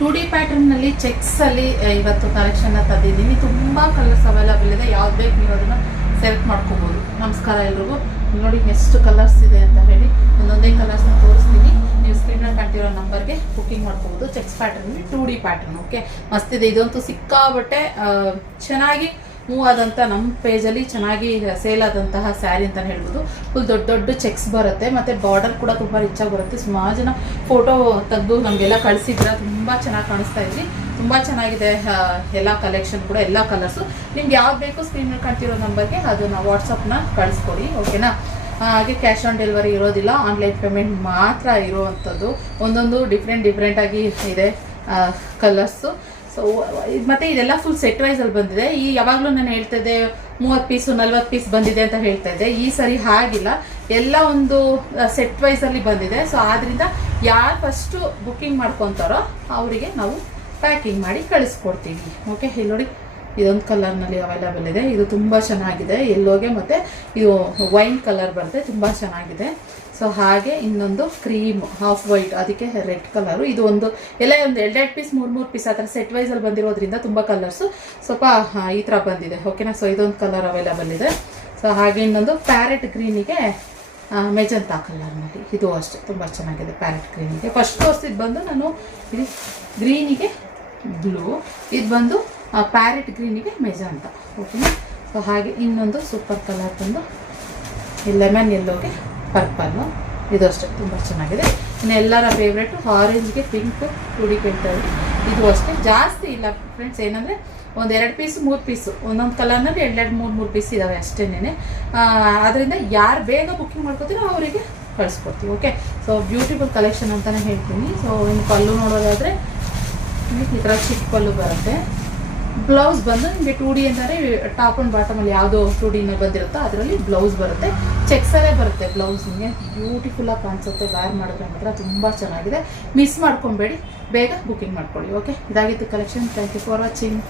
2D ಪ್ಯಾಟರ್ನಲ್ಲಿ ಚೆಕ್ಸಲ್ಲಿ ಇವತ್ತು ಕಲೆಕ್ಷನ್ನ ತಂದಿದ್ದೀನಿ. ತುಂಬ ಕಲರ್ಸ್ ಅವೈಲಬಲ್ ಇದೆ. ಯಾವ್ದು ಬೇಕು ನೀವು ಅದನ್ನು ಸೆಲೆಕ್ಟ್ ಮಾಡ್ಕೋಬೋದು. ನಮಸ್ಕಾರ ಎಲ್ರಿಗೂ. ನೋಡಿ ಎಷ್ಟು ಕಲರ್ಸ್ ಇದೆ ಅಂತ ಹೇಳಿ ಒಂದೊಂದೇ ಕಲರ್ಸ್ನ ತೋರಿಸ್ತೀನಿ. ನೀವು ಸ್ಕ್ರೀನಲ್ಲಿ ಕಾಣ್ತಿರೋ ನಂಬರ್ಗೆ ಬುಕ್ಕಿಂಗ್ ಮಾಡ್ಕೋಬೋದು. ಚೆಕ್ಸ್ ಪ್ಯಾಟರ್ನಲ್ಲಿ 2D ಪ್ಯಾಟರ್ನ್. ಓಕೆ, ಮಸ್ತಿದೆ. ಇದಂತೂ ಸಿಕ್ಕಾಬಟ್ಟೆ ಚೆನ್ನಾಗಿ ಮೂವ್ ಆದಂಥ ನಮ್ಮ ಪೇಜಲ್ಲಿ ಚೆನ್ನಾಗಿ ಸೇಲ್ ಆದಂತಹ ಸ್ಯಾರಿ ಅಂತ ಹೇಳ್ಬೋದು. ಫುಲ್ ದೊಡ್ಡ ದೊಡ್ಡ ಚೆಕ್ಸ್ ಬರುತ್ತೆ ಮತ್ತು ಬಾರ್ಡರ್ ಕೂಡ ತುಂಬ ರಿಚಾಗಿ ಬರುತ್ತೆ. ಸುಮಾರು ಜನ ಫೋಟೋ ತೆಗೆದು ನಮಗೆಲ್ಲ ಕಳಿಸಿದ್ರೆ ತುಂಬ ಚೆನ್ನಾಗಿ ಕಾಣಿಸ್ತಾ ಇದ್ರಿ. ತುಂಬ ಚೆನ್ನಾಗಿದೆ ಎಲ್ಲ ಕಲೆಕ್ಷನ್ ಕೂಡ, ಎಲ್ಲ ಕಲರ್ಸು. ನಿಮ್ಗೆ ಯಾವ್ದು ಬೇಕು ಸ್ಕ್ರೀನಲ್ಲಿ ಕಾಣ್ತಿರೋ ನಂಬರ್ಗೆ ಅದನ್ನು ವಾಟ್ಸಪ್ನ ಕಳಿಸ್ಕೊಡಿ. ಓಕೆನಾ. ಹಾಗೆ ಕ್ಯಾಶ್ ಆನ್ ಡೆಲಿವರಿ ಇರೋದಿಲ್ಲ, ಆನ್ಲೈನ್ ಪೇಮೆಂಟ್ ಮಾತ್ರ ಇರುವಂಥದ್ದು. ಒಂದೊಂದು ಡಿಫ್ರೆಂಟಾಗಿ ಇದೆ ಕಲರ್ಸು. ಸೊ ಮತ್ತು ಇದೆಲ್ಲ ಫುಲ್ ಸೆಟ್ ವೈಸಲ್ಲಿ ಬಂದಿದೆ. ಈ ಯಾವಾಗಲೂ ನಾನು ಹೇಳ್ತಾ ಇದ್ದೆ 30 ಪೀಸು 40 ಪೀಸ್ ಬಂದಿದೆ ಅಂತ ಹೇಳ್ತಾ ಇದ್ದೆ. ಈ ಸರಿ ಹಾಗಿಲ್ಲ, ಎಲ್ಲ ಒಂದು ಸೆಟ್ ವೈಸಲ್ಲಿ ಬಂದಿದೆ. ಸೊ ಆದ್ದರಿಂದ ಯಾರು ಫಸ್ಟು ಬುಕ್ಕಿಂಗ್ ಮಾಡ್ಕೊತಾರೋ ಅವರಿಗೆ ನಾವು ಪ್ಯಾಕಿಂಗ್ ಮಾಡಿ ಕಳಿಸ್ಕೊಡ್ತೀವಿ. ಓಕೆ, ಇಲ್ಲಿ ನೋಡಿ ಇದೊಂದು ಕಲರ್ನಲ್ಲಿ ಅವೈಲಬಲ್ ಇದೆ. ಇದು ತುಂಬ ಚೆನ್ನಾಗಿದೆ. ಎಲ್ಲೋಗೆ ಮತ್ತು ಇದು ವೈನ್ ಕಲರ್ ಬರುತ್ತೆ, ತುಂಬ ಚೆನ್ನಾಗಿದೆ. ಸೊ ಹಾಗೆ ಇನ್ನೊಂದು ಕ್ರೀಮ್ ಹಾಫ್ ವೈಟ್, ಅದಕ್ಕೆ ರೆಡ್ ಕಲರು. ಇದು ಒಂದು ಎಲ್ಲ ಒಂದು 2 ಪೀಸ್ 3 ಪೀಸ್ ಆ ಥರ ಸೆಟ್ ವೈಸಲ್ಲಿ ಬಂದಿರೋದ್ರಿಂದ ತುಂಬ ಕಲರ್ಸು ಸ್ವಲ್ಪ ಈ ಥರ ಬಂದಿದೆ. ಓಕೆನಾ. ಸೊ ಇದೊಂದು ಕಲರ್ ಅವೈಲಬಲ್ ಇದೆ. ಸೊ ಹಾಗೆ ಇನ್ನೊಂದು ಪ್ಯಾರೆಟ್ ಗ್ರೀನಿಗೆ ಮೆಜಂತಾ ಕಲರ್ನಲ್ಲಿ, ಇದು ಅಷ್ಟೇ ತುಂಬ ಚೆನ್ನಾಗಿದೆ. ಪ್ಯಾರೆಟ್ ಗ್ರೀನಿಗೆ ಫಸ್ಟ್ ತೋರಿಸಿದ್ದು ಬಂದು ನಾನು ಇದು ಗ್ರೀನಿಗೆ ಬ್ಲೂ, ಇದು ಬಂದು ಪ್ಯಾರೆಟ್ ಗ್ರೀನಿಗೆ ಮೆಜಂತಾ. ಓಕೆನಾ. ಸೊ ಹಾಗೆ ಇನ್ನೊಂದು ಸೂಪರ್ ಕಲರ್ ಬಂದು ಲೆಮನ್ ಎಲ್ಲೋಗೆ ಪರ್ಪಲ್ಲು, ಇದು ಅಷ್ಟೇ ತುಂಬ ಚೆನ್ನಾಗಿದೆ. ಇನ್ನು ಎಲ್ಲರ ಫೇವ್ರೇಟು ಆರೆಂಜ್ಗೆ ಪಿಂಕು 2D ಪೇಂಟಲ್ಲಿ, ಇದು ಅಷ್ಟೇ. ಜಾಸ್ತಿ ಇಲ್ಲ ಫ್ರೆಂಡ್ಸ್, ಏನಂದರೆ ಒಂದು 2 ಪೀಸು 3 ಪೀಸು ಒಂದೊಂದು ಕಲರ್ನಲ್ಲಿ 2-3 ಪೀಸ್ ಇದ್ದಾವೆ ಅಷ್ಟೇನೆ. ಅದರಿಂದ ಯಾರು ಬೇಗ ಬುಕ್ಕಿಂಗ್ ಮಾಡ್ಕೋತೀರೋ ಅವರಿಗೆ ಕಳಿಸ್ಕೊಡ್ತೀವಿ. ಓಕೆ. ಸೊ ಬ್ಯೂಟಿಫುಲ್ ಕಲೆಕ್ಷನ್ ಅಂತಲೇ ಹೇಳ್ತೀನಿ. ಸೊ ಇನ್ನು ಪಲ್ಲು ನೋಡೋದಾದರೆ ಈ ಥರ ಚಿಕ್ಕ ಪಲ್ಲು ಬರುತ್ತೆ. ಬ್ಲೌಸ್ ಬಂದು ನಿಮಗೆ 2D ಅಂದರೆ ಟಾಪ್ ಆ್ಯಂಡ್ ಬಾಟಮಲ್ಲಿ ಯಾವುದೋ 2Dನ ಬಂದಿರುತ್ತೋ ಅದರಲ್ಲಿ ಬ್ಲೌಸ್ ಬರುತ್ತೆ. ಚೆಕ್ಸಲ್ಲೇ ಬರುತ್ತೆ ಬ್ಲೌಸ್. ನಿಮಗೆ ಬ್ಯೂಟಿಫುಲ್ಲಾಗಿ ಕಾಣಿಸುತ್ತೆ. ವೇರ್ ಮಾಡಿದ್ರೆ ಮಾತ್ರ ತುಂಬ ಚೆನ್ನಾಗಿದೆ. ಮಿಸ್ ಮಾಡ್ಕೊಬೇಡಿ, ಬೇಗ ಬುಕ್ಕಿಂಗ್ ಮಾಡ್ಕೊಳ್ಳಿ. ಓಕೆ, ಇದಾಗಿತ್ತು collection. Thank you for watching.